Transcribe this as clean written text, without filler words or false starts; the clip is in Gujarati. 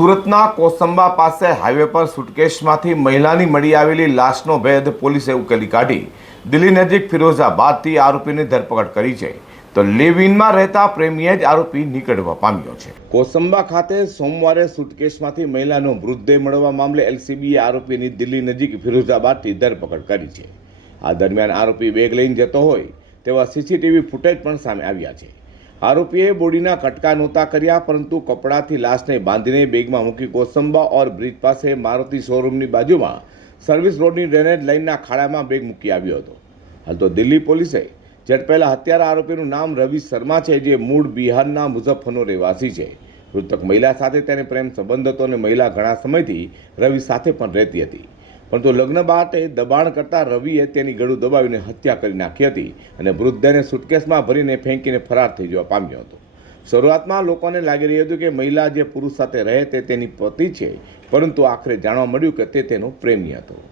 સુરતના કોસંબા પાસે હાઈવે પર સુટકેશમાંથી મહિલાની મળી આવેલી લાશનો ભેદ પોલીસે ઉકેલી કાઢી દિલ્હી નજીક ફિરોઝાબાદથી આરોપીની ધરપકડ કરી છે. તો લિવ ઇનમાં રહેતા પ્રેમીએ જ આરોપી નીકળવા પામ્યો છે. કોસંબા ખાતે સોમવારે સુટકેશમાંથી મહિલાનો મૃતદેહ મળવા મામલે એલસીબીએ આરોપીની દિલ્હી નજીક ફિરોઝાબાદથી ધરપકડ કરી છે. આ દરમિયાન આરોપી બેગ લઈને જતો હોય તેવા સીસીટીવી ફૂટેજ પણ સામે આવ્યા છે. આરોપીએ બોડીના કટકા નહોતા કર્યા, પરંતુ કપડાથી લાશને બાંધીને બેગમાં મૂકી કોસંબા ઓર બ્રિજ પાસે મારુતિ શોરૂમની બાજુમાં સર્વિસ રોડની ડ્રેનેજ લાઇનના ખાડામાં બેગ મૂકી આવ્યો હતો. હાલ તો દિલ્હી પોલીસે ઝડપાયેલા હત્યારા આરોપીનું નામ રવિ શર્મા છે, જે મૂળ બિહારના મુઝફ્ફરનો રહેવાસી છે. મૃતક મહિલા સાથે તેને પ્રેમ સંબંધ હતો અને મહિલા ઘણા સમયથી રવિ સાથે પણ રહેતી હતી, પરંતુ લગ્ન બાદ દબાણ કરતા રવિએ તેની ગળું દબાવીને હત્યા કરી નાખી હતી અને મૃતદેહને સુટકેસમાં ભરીને ફેંકીને ફરાર થઈ જવા પામ્યો હતો. શરૂઆતમાં લોકોને લાગી રહ્યું હતું કે મહિલા જે પુરુષ સાથે રહે તે તેની પતિ છે, પરંતુ આખરે જાણવા મળ્યું કે તે તેનો પ્રેમી હતો.